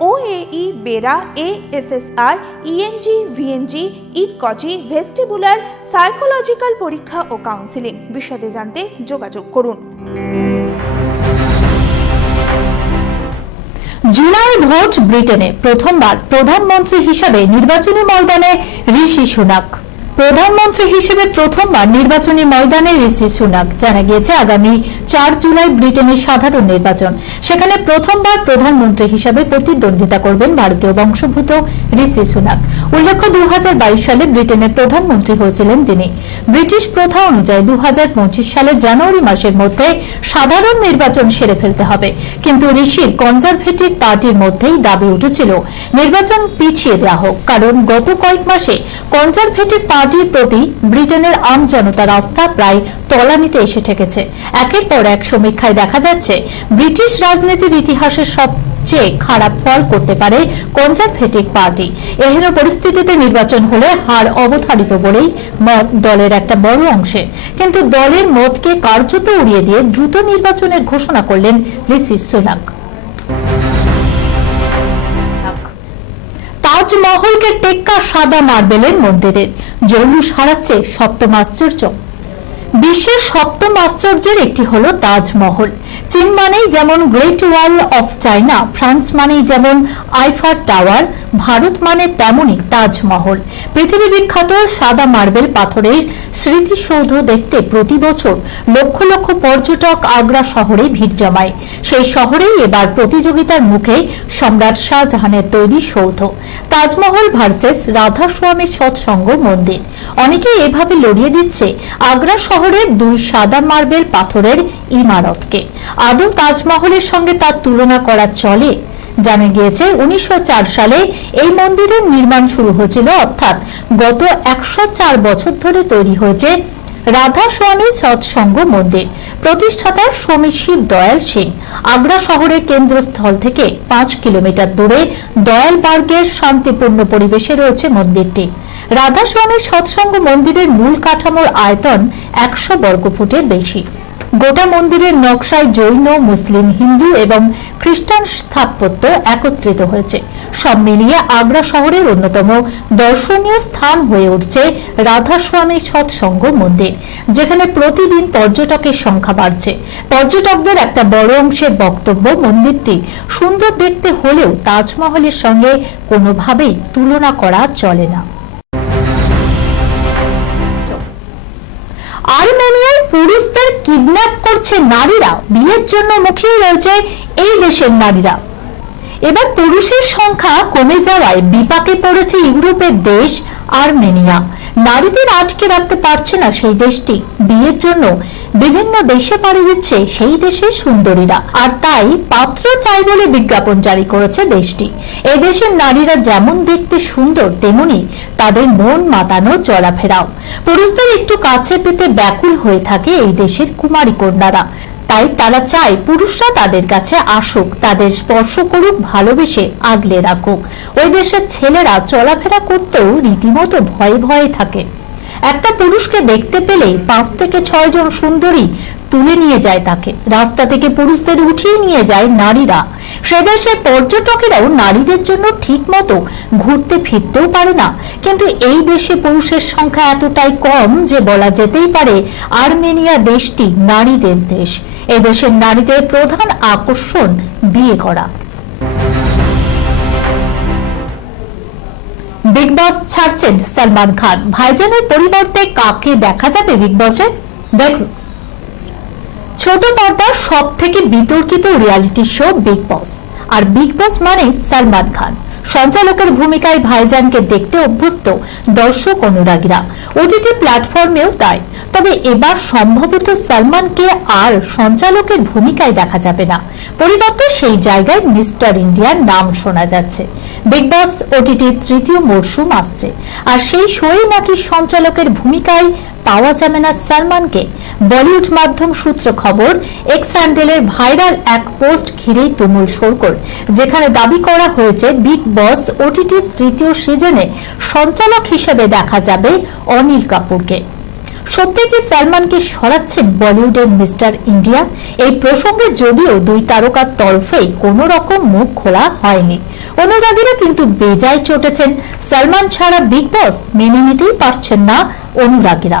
OAE BERA ASSR ENG VNG ইটকজি vestibular psychological পরীক্ষা ও counselling বিশদে জানতে যোগাযোগ করুন। জুলাই ভোজ ব্রিটেনে প্রথমবার প্রধানমন্ত্রী হিসাবে নির্বাচনী ময়দানে ঋষি সুনাক। প্রধানমন্ত্রী হিসেবে প্রথমবার নির্বাচনী ময়দানে ঋষি সুনাক। জানা গিয়েছে আগামী চার জুলাই ব্রিটেনের সাধারণ নির্বাচন। সেখানে প্রথমবার প্রধানমন্ত্রী হিসাবে প্রতিদ্বন্দ্বিতা করবেন ভারতীয় বংশোদ্ভূত ঋষি সুনাক। উল্লেখ্য দু সালে ব্রিটেনের প্রধানমন্ত্রী হয়েছিলেন তিনি। ব্রিটিশ প্রথা অনুযায়ী দু সালের জানুয়ারি মাসের মধ্যে সাধারণ নির্বাচন সেরে ফেলতে হবে। কিন্তু ঋষির কনজারভেটিভ পার্টির মধ্যেই দাবি উঠেছিল, নির্বাচন পিছিয়ে দেওয়া হোক। কারণ গত কয়েক মাসে কনজারভেটিভ পার্টির প্রতি ব্রিটেনের আম জনতার আস্থা প্রায় তলানিতে এসে ঠেকেছে। একের পর এক সমীক্ষায় দেখা যাচ্ছে, ব্রিটিশ রাজনীতির ইতিহাসের সবচেয়ে খারাপ ফল করতে পারে কনজারভেটিভ পার্টি। এহেন পরিস্থিতিতে নির্বাচন হলে হার অবধারিত বলেই মত দলের একটা বড় অংশে। কিন্তু দলের মতকে কার্যত উড়িয়ে দিয়ে দ্রুত নির্বাচনের ঘোষণা করলেন ঋষি সুনাক। তাজমহলকে টেক্কা সাদা মার্বেলের মন্দিরের জলু সারাচ্ছে সপ্তম আশ্চর্য। বিশ্বের সপ্তম আশ্চর্যের একটি হল তাজমহল। চীন মানেই যেমন great wall of China France মানেই যেমন আইফার টাওয়ার ভারত মানে তেমনই তাজমহল। পৃথিবী বিখ্যাত সাদা মার্বেল পাথরের স্মৃতিসৌধ দেখতে প্রতি বছর লক্ষ লক্ষ পর্যটক আগ্রা শহরে ভিড় জমায়। সেই শহরেই এবার প্রতিযোগিতার মুখে সম্রাট শাহজাহানের তৈরি সৌধ। তাজমহল ভার্সেস রাধা স্বামীর সৎসঙ্গ মন্দির। অনেকে এভাবে লড়িয়ে দিচ্ছে আগ্রা শহরের দুই সাদা মার্বেল পাথরের ইমারতকে। আদৌ তাজমহলের সঙ্গে তার তুলনা করা চলে? জানা গিয়েছে, উনিশশো চার সালে এই মন্দিরের নির্মাণ শুরু হয়েছিল, অর্থাৎ গত একশো চার বছর ধরে তৈরি হয়েছে রাধা স্বামী সৎসঙ্গ মন্দির। প্রতিষ্ঠাতা স্বামী শিব দয়াল সিং, আগ্রা শহরের কেন্দ্রস্থল থেকে পাঁচ কিলোমিটার দূরে দয়ালবার্গের শান্তিপূর্ণ পরিবেশে রয়েছে মন্দিরটি। রাধা স্বামীর সৎসঙ্গ মন্দিরের মূল কাঠামোর আয়তন একশো বর্গফুটের বেশি। গোটা মন্দিরের নকশায় জৈন, মুসলিম, হিন্দু এবং খ্রিস্টান স্থাপত্য একত্রিত হয়েছে। সব মিলিয়ে আগ্রা শহরের অন্যতম দর্শনীয় স্থান হয়ে উঠছে রাধাস্বামী সৎসঙ্গ মন্দির, যেখানে প্রতিদিন পর্যটকের সংখ্যা বাড়ছে। পর্যটকদের একটা বড় অংশের বক্তব্য মন্দিরটি সুন্দর দেখতে হলেও তাজমহলের সঙ্গে কোনোভাবেই তুলনা করা চলে না। আর্মেনিয়ায় পুরুষদের কিডন্যাপ করছে নারীরা। বিয়ের জন্য মুখিয়ে রয়েছে এই দেশের নারীরা। এবার পুরুষের সংখ্যা কমে যাওয়ায় বিপাকে পড়েছে ইউরোপের দেশ আর্মেনিয়া। নারীদের আটকে রাখতে পারছে না সেই দেশটি। বিয়ের জন্য বিভিন্ন দেশে পাড়ি দিচ্ছে সেই দেশের সুন্দরীরা। আর তাই পাত্র চাই বলে বিজ্ঞাপন জারি করেছে দেশটি। এই দেশের নারীরা যেমন দেখতে সুন্দর, তেমনি তাদের মন মাতানো চলাফেরাও। পুরুষদের একটু কাছে পেতে ব্যাকুল হয়ে থাকে এই দেশের কুমারী কন্যারা। তাই তারা চায় পুরুষরা তাদের কাছে আসুক, তাদের স্পর্শ করুক, ভালোবেসে আগলে রাখুক। ওই দেশের ছেলেরা চলাফেরা করতেও রীতিমতো ভয়ে ভয়ে থাকে। একটা পুরুষকে দেখতে পেলে পাঁচ থেকে ছয় জন সুন্দরী তুলে নিয়ে যায় তাকে। রাস্তা থেকে পুরুষদের উঠিয়ে নিয়ে যায় নারীরা। সে দেশের পর্যটকেরাও নারীদের জন্য ঠিক মতো ঘুরতে ফিরতেও পারে না। কিন্তু এই দেশে পুরুষের সংখ্যা এতটাই কম যে বলা যেতেই পারে আর্মেনিয়া দেশটি নারীদের দেশ। এ দেশের নারীদের প্রধান আকর্ষণ বিয়ে করা। বিগ বস ছাড়ছেন সালমান খান। ভাইজানের পরিবর্তে কাকে দেখা যাবে বিগ বসে দেখুন। ছোট পর্দার সব থেকে বিতর্কিত রিয়ালিটি শো বিগ বস আর বিগ বস মানে সালমান খান। সঞ্চালকের ভূমিকায় ভাইজানকে দেখতে অভ্যস্ত দর্শক অনুরাগীরা। ওটিটি প্ল্যাটফর্মেও তাই। তবে এবার সম্ভবত সালমানকে আর সঞ্চালকের ভূমিকায় দেখা যাবে না। পরিবর্তে সেই জায়গায় মিস্টার ইন্ডিয়ার নাম শোনা যাচ্ছে। বিগ বস ওটিটির তৃতীয় মরশুম আসছে। আর সেই শোয়ে নাকি সঞ্চালকের ভূমিকায় পাওয়া যাবে না সালমানকে। বলিউড মাধ্যম সূত্র খবর, এক্স হ্যান্ডেলের ভাইরাল এক পোস্ট ঘিরেই তুমুল সরকর যেখানে দাবি করা হয়েছে বিগ বস ওটিটির তৃতীয় সিজনে সঞ্চালক হিসেবে দেখা যাবে অনিল কাপুরকে। সত্যি কি সালমানকে সরাচ্ছেন বলিউডের মিস্টার ইন্ডিয়া? এই প্রসঙ্গে যদিও দুই তারকার তরফেই কোনো রকম মুখ খোলা হয়নি। অনুরাগীরা কিন্তু বেজায় চটেছেন। সালমান ছাড়া বিগ বস মেনে নিতেই পারছেন না অনুরাগীরা।